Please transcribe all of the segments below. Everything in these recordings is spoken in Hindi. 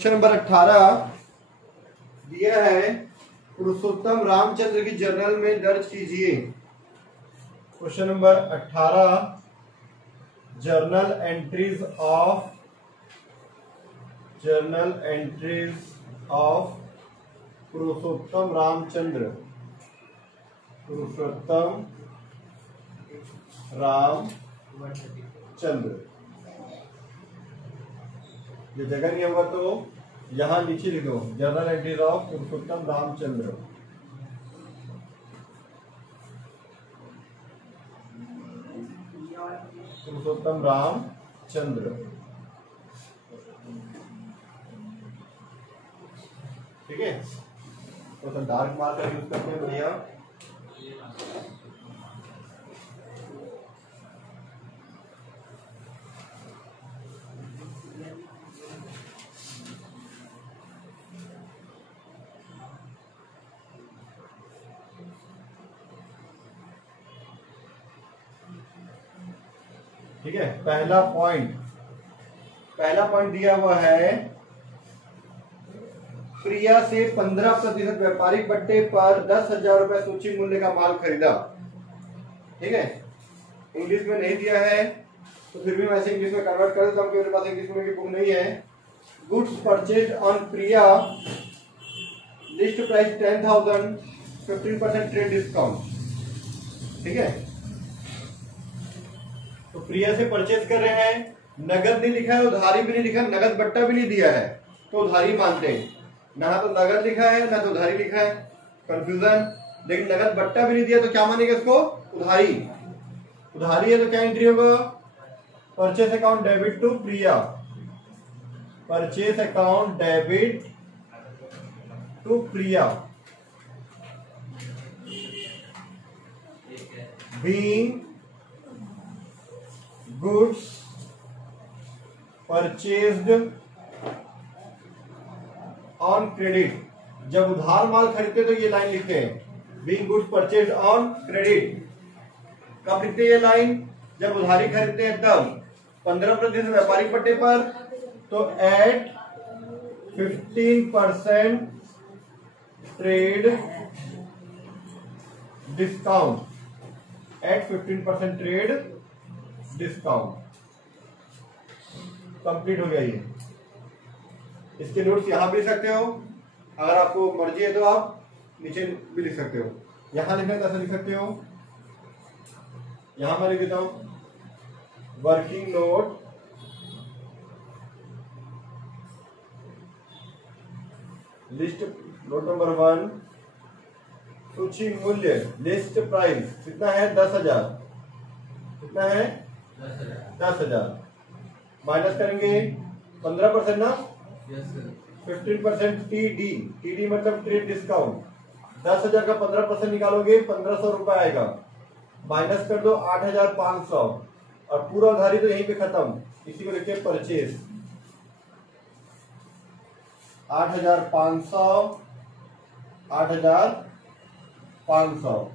क्वेश्चन नंबर 18 दिया है, पुरुषोत्तम रामचंद्र की जर्नल में दर्ज कीजिए। Question number 18, journal entries of Purushottam Ramchandra ये जगह नहीं होगा तो यहां नीचे लिखो, journal entries of Purushottam Ramchandra. ठीक है, तो डार्क मार्कर यूज करते हैं बढ़िया। ठीक है, पहला पॉइंट दिया हुआ है, प्रिया से 15% व्यापारिक बट्टे पर 10,000 रुपए सूची मूल्य का माल खरीदा। ठीक है, इंग्लिश में नहीं दिया है तो फिर भी मैं ऐसे इंग्लिश में कन्वर्ट कर देता हूं, मेरे पास इंग्लिश में की बुक नहीं है। Goods purchase on Priya, list price 10,000, 15% trade discount. ठीक है, तो प्रिया से परचेज कर रहे हैं, नगद नहीं लिखा है, उधारी भी नहीं लिखा, नगद बट्टा भी नहीं दिया है, तो उधारी मानते हैं। ना तो नगद लिखा है ना तो उधारी लिखा है, कंफ्यूजन। लेकिन नगद बट्टा भी नहीं दिया तो क्या मानेगा इसको? उधारी है तो क्या एंट्री होगा? Purchase account debit to Priya, purchase account debit to Priya, being goods purchased on credit. जब उधार माल खरीदते तो ये लाइन लिखते हैं, being goods purchased on credit. कब लिखते हैं ये लाइन? जब उधारी खरीदते हैं तब। 15% व्यापारिक बट्टे पर, तो एट 15% ट्रेड डिस्काउंट, कंप्लीट हो गया ये। इसके नोट्स यहां भी लिख सकते हो, अगर आपको मर्जी है तो आप नीचे भी लिख सकते हो। यहां लिखना कैसे लिख सकते हो? यहां मैं लिख देता हूं, working note list, note number 1, सूची मूल्य, लिस्ट प्राइस कितना है? 10,000। कितना है? 10,000। माइनस करेंगे 15% ना, 15% टीडी मतलब ट्रेड डिस्काउंट। 10,000 का 15% निकालोगे 1,500 रुपए आएगा, माइनस कर दो 8,500, और पूरा उधारी तो यहीं पे खत्म। इसी को लिखते हैं परचेज। 8,500, 8,500।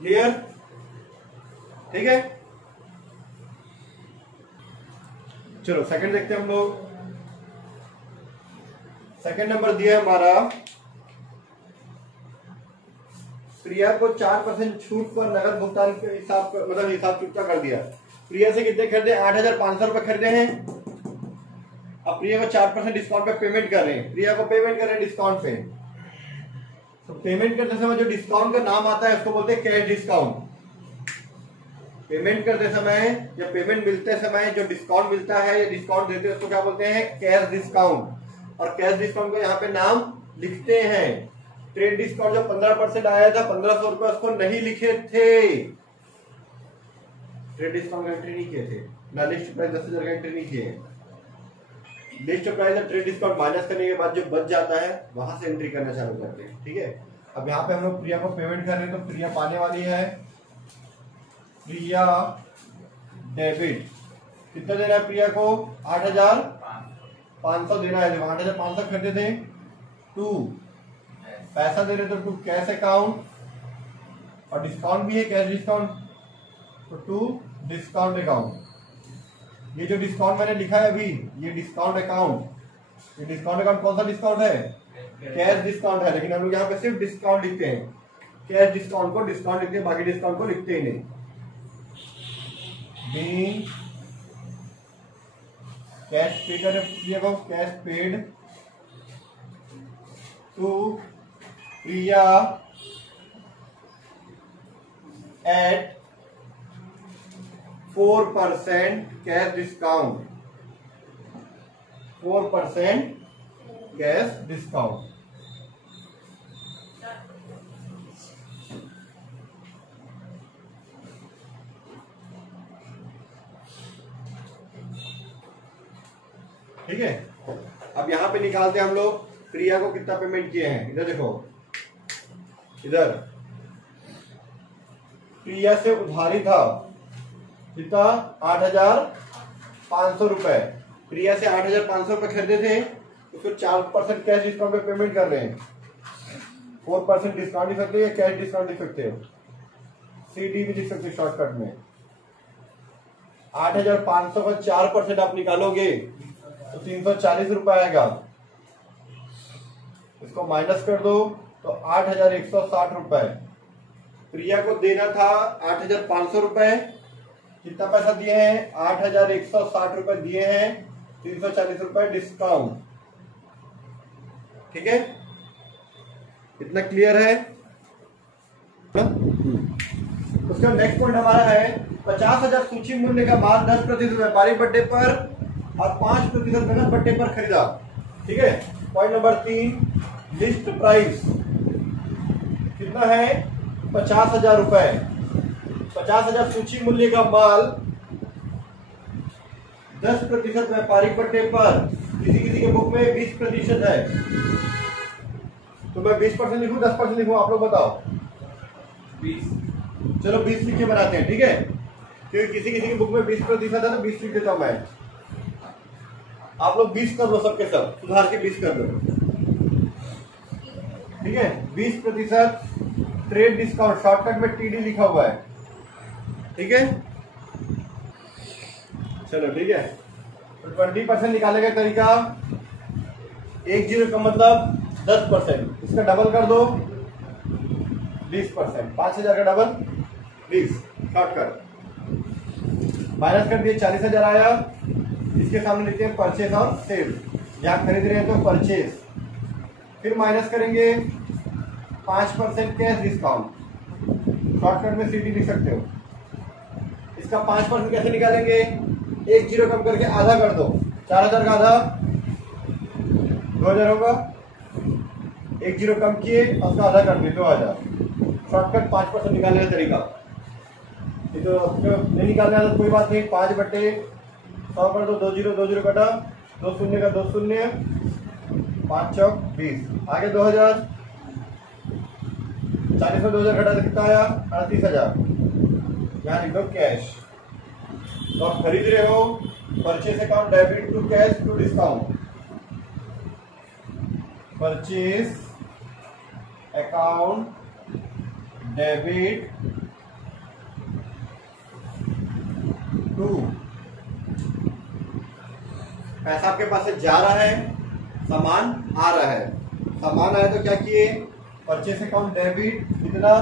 क्लियर? ठीक है, चलो सेकंड देखते हैं हम लोग। सेकंड नंबर दिया है हमारा, प्रिया को 4% छूट पर नगद भुगतान के हिसाब हिसाब चुकता कर दिया। प्रिया से कितने खरीदे? 8,500 रुपए खरीदे हैं। अब प्रिया को 4% डिस्काउंट पे पेमेंट कर रहे हैं, प्रिया को पेमेंट कर रहे हैं डिस्काउंट पे। तो पेमेंट करते समय जो डिस्काउंट का नाम आता है उसको बोलते हैं कैश डिस्काउंट। पेमेंट करते समय या पेमेंट मिलते समय जो डिस्काउंट मिलता है या डिस्काउंट देते हैं उसको क्या बोलते हैं? Cash discount. और कैश डिस्काउंट को यहाँ पे नाम लिखते हैं। ट्रेड डिस्काउंट जो 15% आया था, 1,500 रुपए, उसको नहीं लिखे थे, ट्रेड डिस्काउंट का एंट्री नहीं किए थे ना, लिस्ट प्राइस 10,000 का एंट्री नहीं किए। लिस्ट प्राइस और ट्रेड डिस्काउंट माइनस करने के बाद जो बच जाता है वहां से एंट्री करना चालू करते हैं। ठीक है, अब यहाँ पे हम लोग प्रिया को पेमेंट कर रहे हैं, तो प्रिया पाने वाली है, प्रिया डेबिट। कितना देना है प्रिया को? 8,500 देना है। जब 8,500 खरीदे थे, टू पैसा दे रहे तो टू कैश अकाउंट, और डिस्काउंट भी है कैश डिस्काउंट, तो टू डिस्काउंट अकाउंट। ये जो डिस्काउंट मैंने लिखा है अभी, ये डिस्काउंट अकाउंट, डिस्काउंट अकाउंट कौन सा डिस्काउंट है? कैश डिस्काउंट है, लेकिन हम लोग यहाँ पे सिर्फ डिस्काउंट लिखते हैं। कैश डिस्काउंट को डिस्काउंट लिखते हैं, बाकी डिस्काउंट को लिखते ही नहीं। बीइंग कैश पे करें, cash paid to Priya at 4% cash discount, 4% cash discount. ठीक है, अब यहां पे निकालते हैं हम लोग प्रिया को कितना पेमेंट किए हैं। इधर देखो, इधर प्रिया से उधारी था कितना? 8,500 रुपए। प्रिया से 8,500 रुपए खरीदे थे, उसको 4% कैश डिस्काउंट पे पेमेंट कर रहे हैं। 4% डिस्काउंट लिख सकते हो या कैश डिस्काउंट लिख सकते हो, CD भी लिख सकते हो शॉर्टकट में। 8,500 का 4% आप निकालोगे तो 340 रुपए आएगा। इसको माइनस कर दो तो 8,160 रुपए। प्रिया को देना था 8,500 रुपए, कितना पैसा दिए हैं? 8,160 रुपए दिए हैं, 340 रुपए डिस्काउंट। ठीक है, इतना क्लियर है? उसका नेक्स्ट पॉइंट हमारा है 50,000 सूची मूल्य का माल 10% व्यापारी बट्टे पर और 5% नगद बट्टे पर खरीदा। ठीक है, पॉइंट नंबर 3, लिस्ट प्राइस कितना है? 50,000 रुपए। 50,000 सूची मूल्य का माल 10% व्यापारिक बट्टे पर, किसी किसी के बुक में 20% है, तो मैं 20% लिखूं 10% लिखूं, आप लोग बताओ। 20, चलो 20 लिख के बनाते हैं। ठीक है, क्योंकि किसी किसी की बुक में 20% है तो 20 लिख देता हूं मैं। आप लोग 20 कर लो, सबके सब सुधार के 20 कर दो। ठीक है, 20% ट्रेड डिस्काउंट, शॉर्टकट में TD लिखा हुआ है। ठीक है, चलो ठीक है। तो 20% निकाले का तरीका, 10 का मतलब 10%, इसका डबल कर दो 20%, 5,000 का डबल 20, शॉर्टकट। माइनस कर दिए 40,000 आया, इसके सामने लिखते हैं परचेज और सेल, यहाँ खरीद रहे हैं तो परचेज। फिर माइनस करेंगे 5% कैश डिस्काउंट, शॉर्टकट में CD लिख सकते हो। इसका 5% कैसे निकालेंगे? 1 0 कम करके आधा कर दो, 4,000 का आधा 2,000 होगा, 1 0 कम किए और उसका आधा कर दिए 2,000। शॉर्टकट 5% निकालने का तरीका। ये तो नहीं निकालना है तो कोई बात नहीं, 5/100 कर दो, 2 0 2 0 कटा, 2 शून्य का 2 शून्य, 5 चौक 20, आगे 2,000, 40 में 2,000 घटा तो कितना आया? 38,000। यहाँ लिख दो कैश। तो आप खरीद रहे हो, purchase account debit to cash to discount, purchase account debit to, पैसा आपके पास से जा रहा है, सामान आ रहा है। सामान आया तो क्या किए? परचेस अकाउंट डेबिट कितना?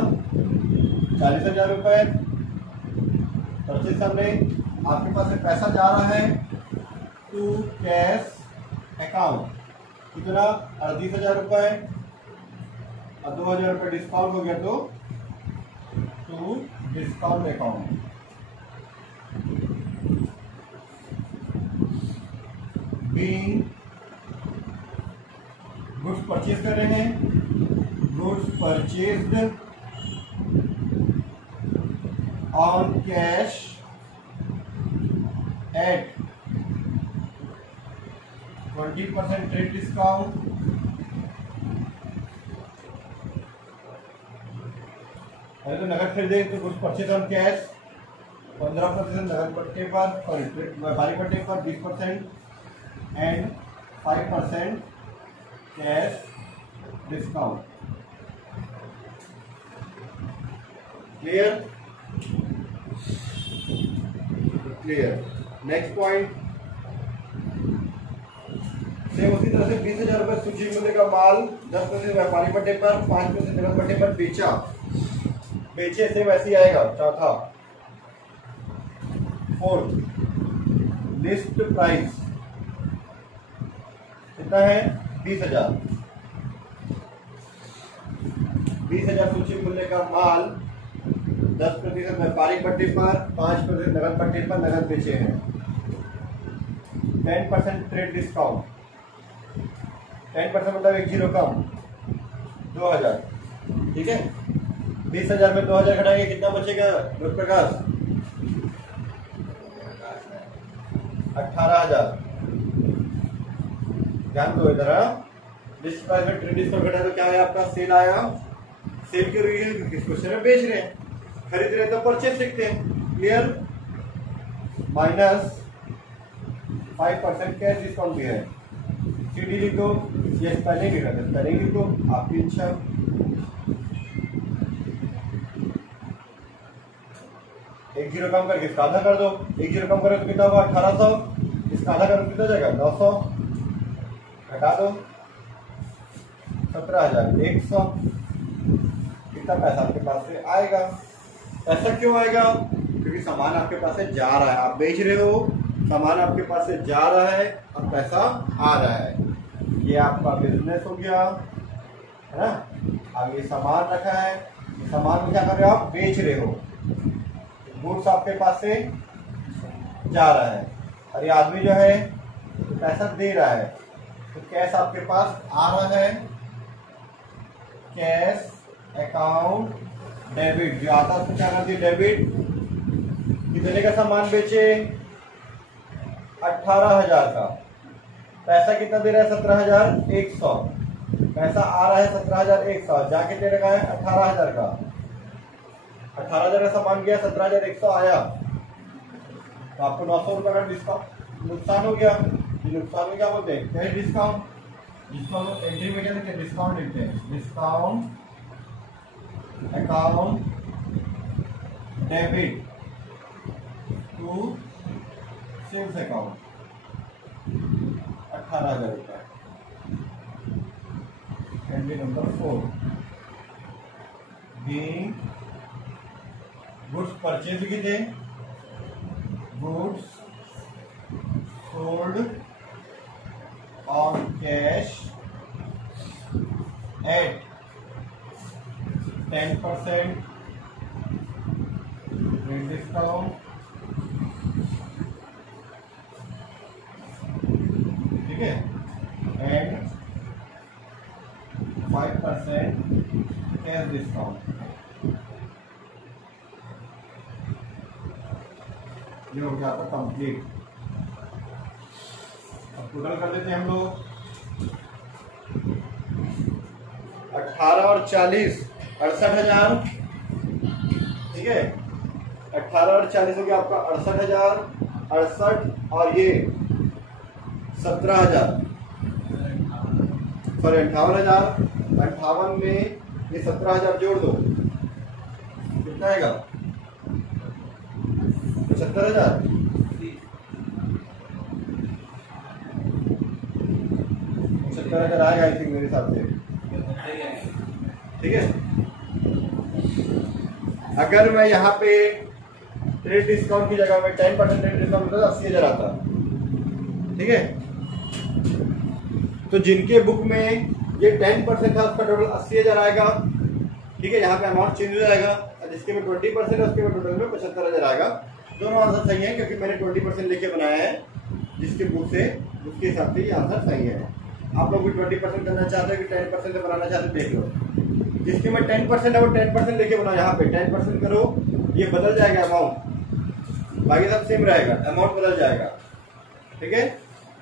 40,000 रुपए। परचेस हमने, आपके पास से पैसा जा रहा है टू कैश अकाउंट कितना? 38,000 रुपए और 2,000 रुपए डिस्काउंट हो गया तो to discount account. Being goods purchase कर रहे हैं, goods purchased on cash at 20% trade discount, अरे तो नगद खरीदे तो गुड्स परचेज ऑन कैश 15% नगद पट्टे पर, सॉरी व्यापारिक पट्टे पर 20% and 5% cash discount. Clear? Clear. Next point, same उसी तरह से 20,000 रुपये सूची मूल्य का माल 10% व्यापारी पट्टे पर 5% नगद पट्टे पर बेचे से वैसे ही आएगा। चौथा, फोर्थ, लिस्ट प्राइस कितना है 20,000। 20,000 सूची मूल्य का माल 10% व्यापारिक पट्टे पर 5% नगद पट्टे पर नगद बेचे हैं। 10% ट्रेड डिस्काउंट, 10% मतलब 10 कम 2,000। ठीक है, 20,000 में 2,000 घटाएंगे कितना बचेगा प्रकाश? 18,000। ध्यान दो इधर। लिस्ट प्राइस में ट्रेड डिस्काउंट घटाए तो क्या है आपका? सेल आया। सेल के लिए किस क्वेश्चन में बेच रहे हैं, खरीद रहे तो परचेस लिखते हैं। क्लियर? माइनस 5% कैश डिस्काउंट भी है। सीडी लिख दो, ये स्पेलिंग लिखा था, स्पेलिंग लिख दो, आपकी इच्छा। एक 0 कम करके इसका आधा कर दो। एक 0 कम करो तो कितना होगा? 1800। इसका आधा करो कितना जाएगा? 900। घटा दो 17,100। कितना पैसा आपके पास से आएगा? ऐसा क्यों आएगा? क्योंकि सामान आपके पास से जा रहा है, आप बेच रहे हो, सामान आपके पास से जा रहा है और पैसा आ रहा है। ये आपका बिजनेस हो गया, है ना। अब ये सामान रखा है, ये सामान को क्या कर रहे हो? आप बेच रहे हो। गुड्स आपके पास से जा रहा है और ये आदमी जो है पैसा दे रहा है, तो कैश आपके पास आ रहा है। कैश अकाउंट डेबिट, जो आता है उसको क्या करती है? डेबिट। कितने का सामान बेचे? 18,000 का। पैसा कितना दे रहा है? 17,100। पैसा आ रहा है 17,100, जाके दे रखा है 18,000 का। 18,000 का सामान गया, 17,100 आया, तो आपको 900 रुपये का डिस्काउंट नुकसान हो गया। ये नुकसान में क्या बोलते हैं? Cash discount. जिसको हम एंट्री में क्या लिखते हैं? डिस्काउंट लिखते हैं। Discount account debit to sales account 18,000 रुपये। Entry number 4, being goods purchase किए, goods sold on cash at 10% discount. ठीक है, एंड 5% कैश डिस्काउंट। ये हो गया आपका कंप्लीट। अब टोटल कर देते हैं हम लोग। 18 और 40 68,000। ठीक है, 18 और 40 हो गया आपका 68,000। 68 और ये 17,000, सॉरी 58,000। 58 में ये 17,000 जोड़ दो, कितना आएगा? 75,000। 75,000 आएगा आई थिंक मेरे हिसाब से। ठीक है, अगर मैं यहाँ पे ट्रेड डिस्काउंट की जगह में 10% ट्रेड डिस्काउंट होता तो 80,000 आता। ठीक है, तो जिनके बुक में ये 10% था उसका टोटल 80,000 आएगा। ठीक है, यहाँ पे अमाउंट चेंज हो जाएगा। जिसके में 20% है उसके में टोटल में 75,000 आएगा। दोनों आंसर सही है क्योंकि मैंने 20% लेके बनाया है जिसके बुक से, उसके हिसाब से ये आंसर सही है। आप लोग भी 20% करना चाहते हो कि 10% से बनाना चाहते हो, देख लो। जिसके में 10% है वो 10% लेके बनाओ। यहाँ पे 10% करो, ये बदल जाएगा अमाउंट, बाकी सब सेम रहेगा, अमाउंट बदल जाएगा। ठीक है,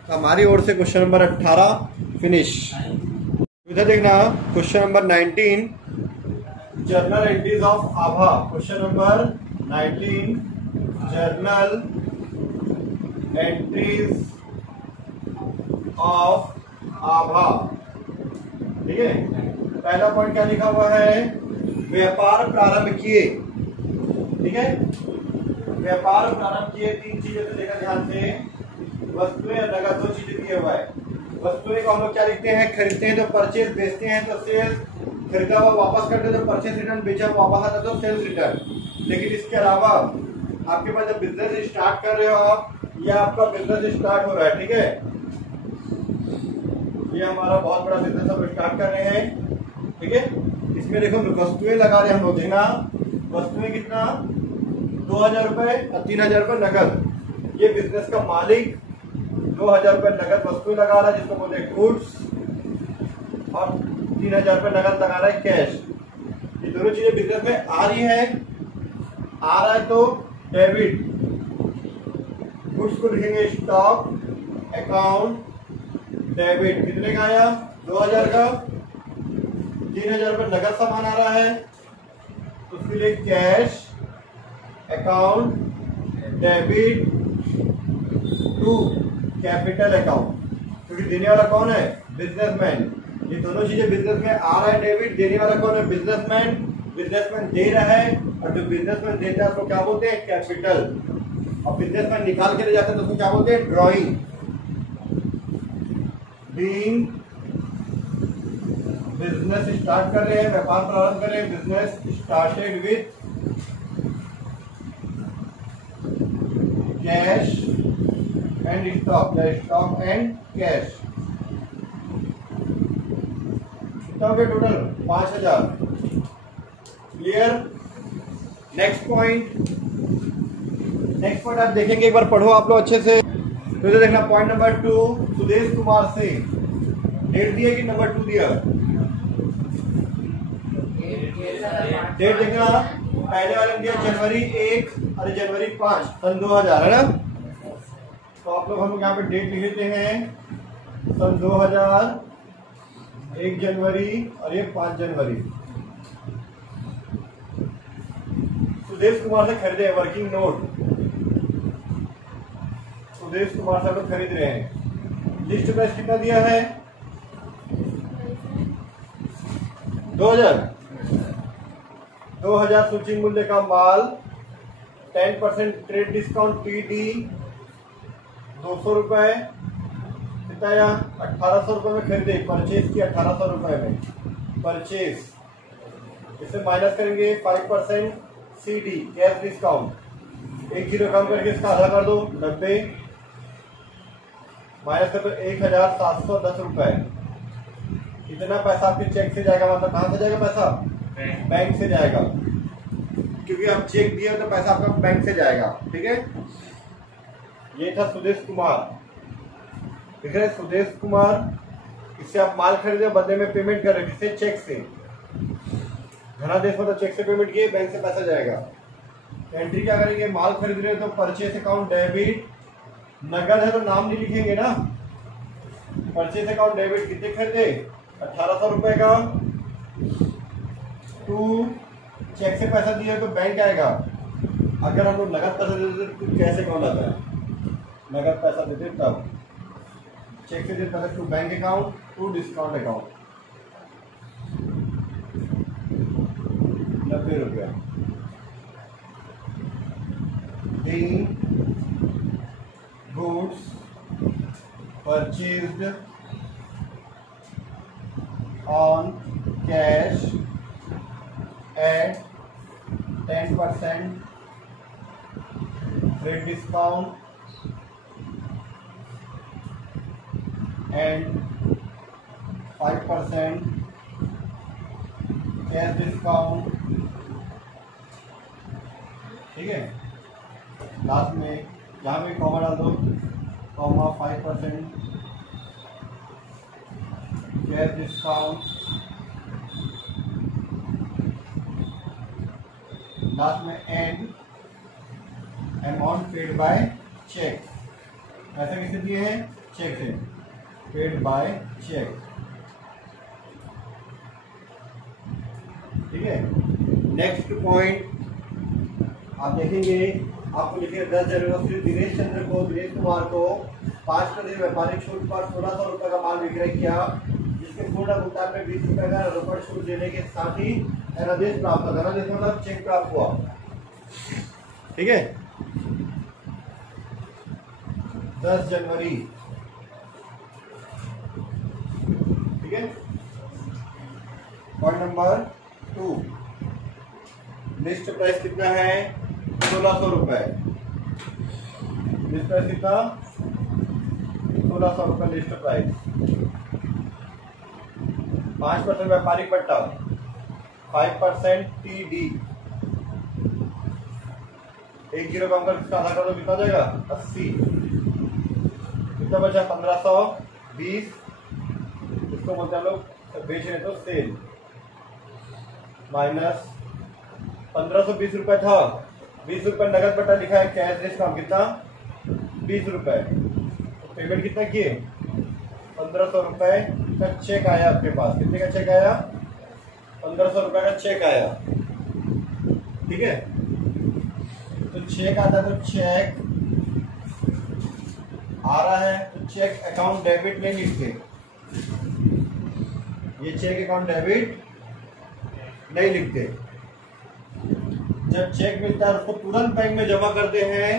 तो हमारी ओर से क्वेश्चन नंबर 18 फिनिश। इधर देखना question number 19, journal entries of Abha. Question number 19, journal entries of Abha. ठीक है, पहला पॉइंट क्या लिखा हुआ है? व्यापार प्रारंभ किए। ठीक है, व्यापार प्रारंभ किए। 3 चीजें तो देखा ध्यान से, वस्तुएं नगद, 2 चीजें दिए हुआ है। वस्तुएं को हम लोग क्या लिखते हैं, खरीदते हैं तो परचेज, बेचते हैं तो सेल्स, खरीदा हुआ वापस करते हैं तो परचेज रिटर्न, बेचा हुआ वापस आता तो सेल्स रिटर्न। लेकिन इसके अलावा आपके पास जब बिजनेस स्टार्ट कर रहे हो आप, या आपका बिजनेस स्टार्ट हो रहा है, ठीक है, ये हमारा बहुत बड़ा बिजनेस हम स्टार्ट कर रहे हैं, ठीक है। इसमें देखो वस्तुएं लगा रहे हैं हम लोग, देखना वस्तुएं कितना 2000 रुपए और 3000 रुपए नगद। ये बिजनेस का मालिक 2000 रुपए नगद वस्तुएं लगा रहा है जिसको बोलते हैं गुड्स, और 3000 रुपए नगद लगा रहा है कैश। ये दोनों चीजें बिजनेस में आ रही है, आ रहा है तो डेबिट, गुड्स को लिखेंगे स्टॉक अकाउंट डेबिट, कितने का आया 2000 का, 3000 रुपए नगद सामान आ रहा है तो उसके लिए cash account debit to capital account, क्योंकि देने वाला कौन है, बिजनेसमैन। ये दोनों चीजें बिजनेस में आ रहा है डेबिट, देने वाला कौन है, बिजनेसमैन। बिजनेसमैन दे रहा है और जो बिजनेसमैन देता है उसको क्या बोलते हैं, कैपिटल। और बिजनेसमैन निकाल के ले जाते हैं तो उसको क्या बोलते हैं, ड्रॉइंग। बीइंग बिजनेस स्टार्ट कर रहे हैं, व्यापार प्रारंभ कर रहे हैं, business started with cash and stock, या स्टॉक एंड कैश। कितना हो गया टोटल 5000। क्लियर। नेक्स्ट पॉइंट आप देखेंगे, एक बार पढ़ो आप लोग अच्छे से। तो इधर देखना पॉइंट नंबर 2, सुदेश कुमार से, डेट दिया कि नंबर 2 दिया, डेट देखना, पहले वाले दिया जनवरी 1 और जनवरी 5 सन 2000 है ना। तो आप लोग हम लोग यहाँ पे डेट लिख लेते हैं, सन 2000, 1 जनवरी और ये 5 जनवरी। सुदेश कुमार से खरीदे वर्किंग नोट, सुदेश कुमार से लोग खरीद रहे हैं। लिस्ट प्राइस कितना दिया है 2000 सूची मूल्य का माल, 10% ट्रेड डिस्काउंट PD 200 रुपए, कितना या 1800 रुपए में खरीदे, परचेज की 1800 रुपए में परचेज। इसे माइनस करेंगे 5% CD कैश डिस्काउंट, 1 जीरो कम करके इसका आधा कर दो 90, माइनस कर दो 1710 रुपए। इतना पैसा आपके चेक से जाएगा, मतलब कहां से जाएगा पैसा, बैंक से जाएगा, क्योंकि आप चेक दिए तो पैसा आपका बैंक से जाएगा, ठीक है। ये था सुदेश कुमार, ठीक है, सुदेश कुमार। इससे आप माल खरीदे, बदले में पेमेंट कर रहे, किससे, चेक से। धनादेश मतलब चेक से पेमेंट किए, बैंक से पैसा जाएगा। एंट्री क्या करेंगे, माल खरीद रहे हो तो परचेस अकाउंट डेबिट, नगद है तो नाम नहीं लिखेंगे ना, परचेस अकाउंट डेबिट, कितने खरीदे 1800 रुपए का, टू चेक से पैसा दिया तो बैंक आएगा। अगर हम लोग नगद पैसा देते तो कैसे अकाउंट आता है, नगद पैसा देते तब, चेक से देते पैसा to bank account, to discount account, 90 रुपया। Goods purchased on cash at 10% trade discount and 5% cash discount, ठीक है। लास्ट में जहाँ भी कॉमा डाल दो, कॉमा 5% कैश डिस्काउंट, लास्ट में and amount paid by cheque. पैसा किससे दिए हैं, चेक से, पेड बाय चेक, ठीक है। नेक्स्ट पॉइंट आप देखेंगे, आपको लिखे 10 जनवरी श्री दिनेश कुमार को 5% व्यापारिक छूट पर 1600 रुपए का माल विक्रय किया, जिसके पूर्ण भुगतान में 20 रुपए का रोकड़ छूट देने के साथ ही धनादेश प्राप्त हुआ। धनादेश मतलब चेक प्राप्त हुआ, ठीक है। 10 जनवरी है। पॉइंट नंबर 2, लिस्ट प्राइस कितना है 1600 रुपए। लिस्ट प्राइस कितना 1600 रुपए लिस्ट प्राइस। 5% व्यापारिक पट्टा, 5% TD, 1 जीरो कम कर इसका आधा कर दो, कितना हो जाएगा 80। कितना बचा 1520, इसको बोलते हैं लोग बेच रहे तो सेल, माइनस 1520 रुपए था, 20 रुपए नगद पट्टा लिखा है, कैश डिस्काउंट कितना 20 रुपए। तो पेमेंट कितना किए 1500 रुपए का चेक आया आपके पास। कितने का चेक आया 1500 रुपए का चेक आया। ठीक है, तो चेक आता है तो चेक आ रहा है तो चेक अकाउंट डेबिट नहीं लिखते, ये चेक अकाउंट डेबिट नहीं लिखते। जब चेक मिलता है उसको तुरंत बैंक में जमा करते हैं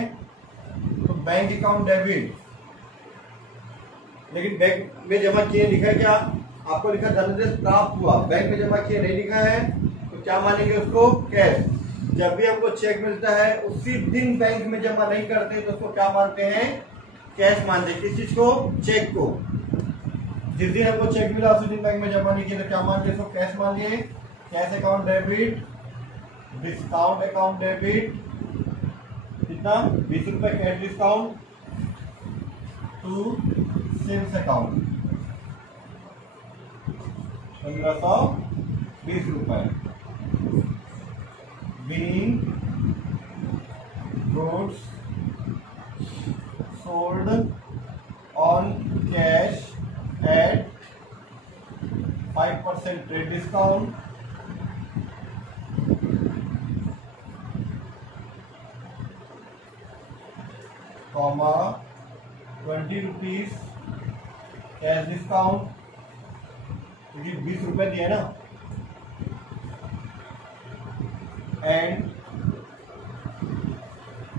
तो बैंक अकाउंट डेबिट। लेकिन बैंक में जमा किए लिखा है क्या, आपको लिखा धनादेश प्राप्त हुआ, बैंक में जमा किए नहीं लिखा है तो क्या मानेंगे उसको कैश। जब भी हमको चेक मिलता है उसी दिन बैंक में जमा नहीं करते तो उसको क्या मानते हैं कैश मानते हैं। किस चीज को, चेक को। जिस दिन हमको चेक मिला उसी दिन बैंक में जमा नहीं किया तो क्या मान लिया, इसको कैश मान लिए। Cash account debit, discount account debit कितना 20 रुपए cash discount to sales account 1520 रुपए। Being goods sold on cash at 5% trade discount comma 20 rupees cash discount, क्योंकि 20 रुपए दिए ना, and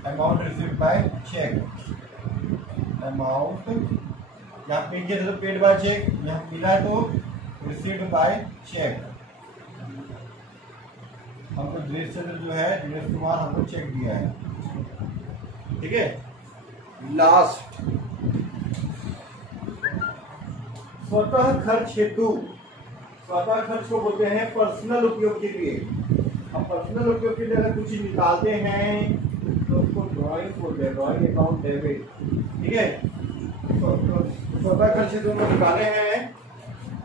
amount received by cheque. Amount यहाँ पे किया तो पेड बाय चेक, यहाँ मिला है तो रिसीव्ड बाय चेक। हमको दिनेश चंद्र जो है दिनेश कुमार हमको चेक दिया है। ठीक है, लास्ट स्वतः खर्च हेतु। स्वतः खर्च को बोलते हैं पर्सनल उपयोग के लिए। अब पर्सनल उपयोग के लिए अगर कुछ निकालते हैं तो उसको ड्राइंग बोलते हैं, ड्राइंग अकाउंट डेबिट। ठीक है, स्वतः खर्च हेतु हम निकाले हैं,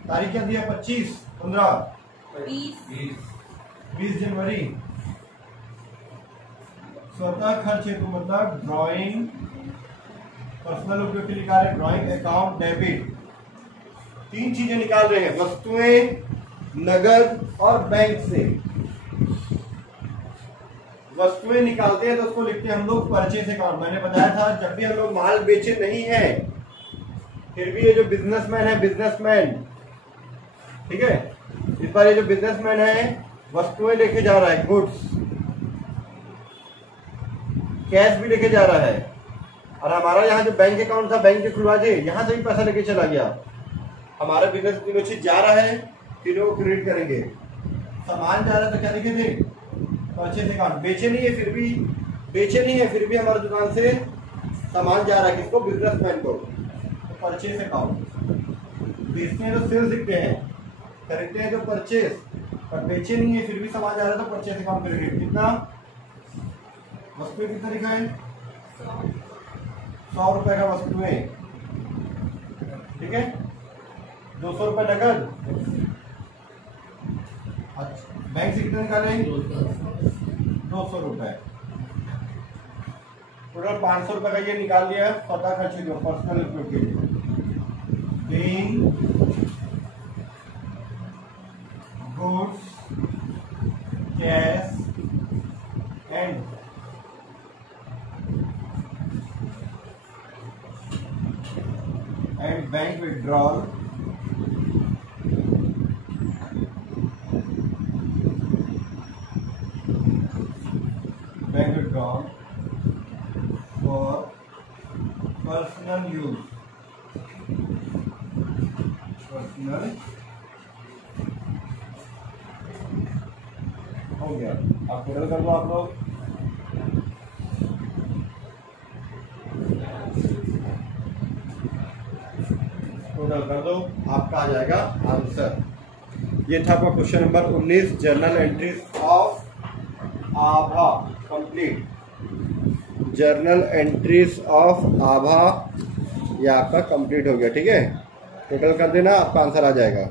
तारीख क्या दिया 25 15 20 जनवरी। स्वतः खर्च हेतु मतलब ड्राइंग, पर्सनल उपयोग के लिए निकाले ड्राइंग अकाउंट डेबिट। 3 चीजें निकाल रहे हैं, वस्तुएं, नगद और बैंक से। वस्तुएं निकालते हैं तो उसको लिखते हैं हम लोग परचेस अकाउंट। मैंने बताया था जब भी हम लोग माल बेचे नहीं है, फिर भी ये जो बिजनेसमैन है, बिजनेसमैन, ठीक है, इस बार ये जो बिजनेसमैन है वस्तुएं लेके जा रहा है, गुड्स, कैश भी लेके जा रहा है। और हमारा यहाँ जो बैंक अकाउंट था, बैंक के खुलवा दे, यहाँ से भी पैसा लेके चला गया। हमारा बिजनेस तीनों चीज जा रहा है, तीनों को क्रेडिट करेंगे। सामान जा रहा है तो क्या लिखे थे परचेज अकाउंट। बेचे नहीं है फिर भी हमारी दुकान से सामान जा रहा है, किसको, बिजनेसमैन को, तो परचेज अकाउंट। बेचते हैं तो सेल्स लिखते हैं, खरीदते हैं तो परचेज, और बेचे नहीं है फिर भी सामान जा रहा है तो परचेज अकाउंट क्रेडिट। कितना वस्तुएं कितना लिखा है 100 रुपए का वस्तुएं। ठीक है, 200 रुपए नगद। अच्छा, बैंक से कितना निकाले 200 रुपए। टोटल 500 रुपए का ये निकाल लिया स्वतः खर्च जो पर्सनल उपयोग के लिए। Goods, cash and bank withdrawal for personal use, personal हो गया। आप टोटल कर दो आप लोग, टोटल कर दो, आपका आ जाएगा आंसर। ये था आपका question number 19, journal entries of Abha complete. Journal entries of Abha ये आपका कंप्लीट हो गया। ठीक है, टोटल कर देना, आपका आंसर आ जाएगा।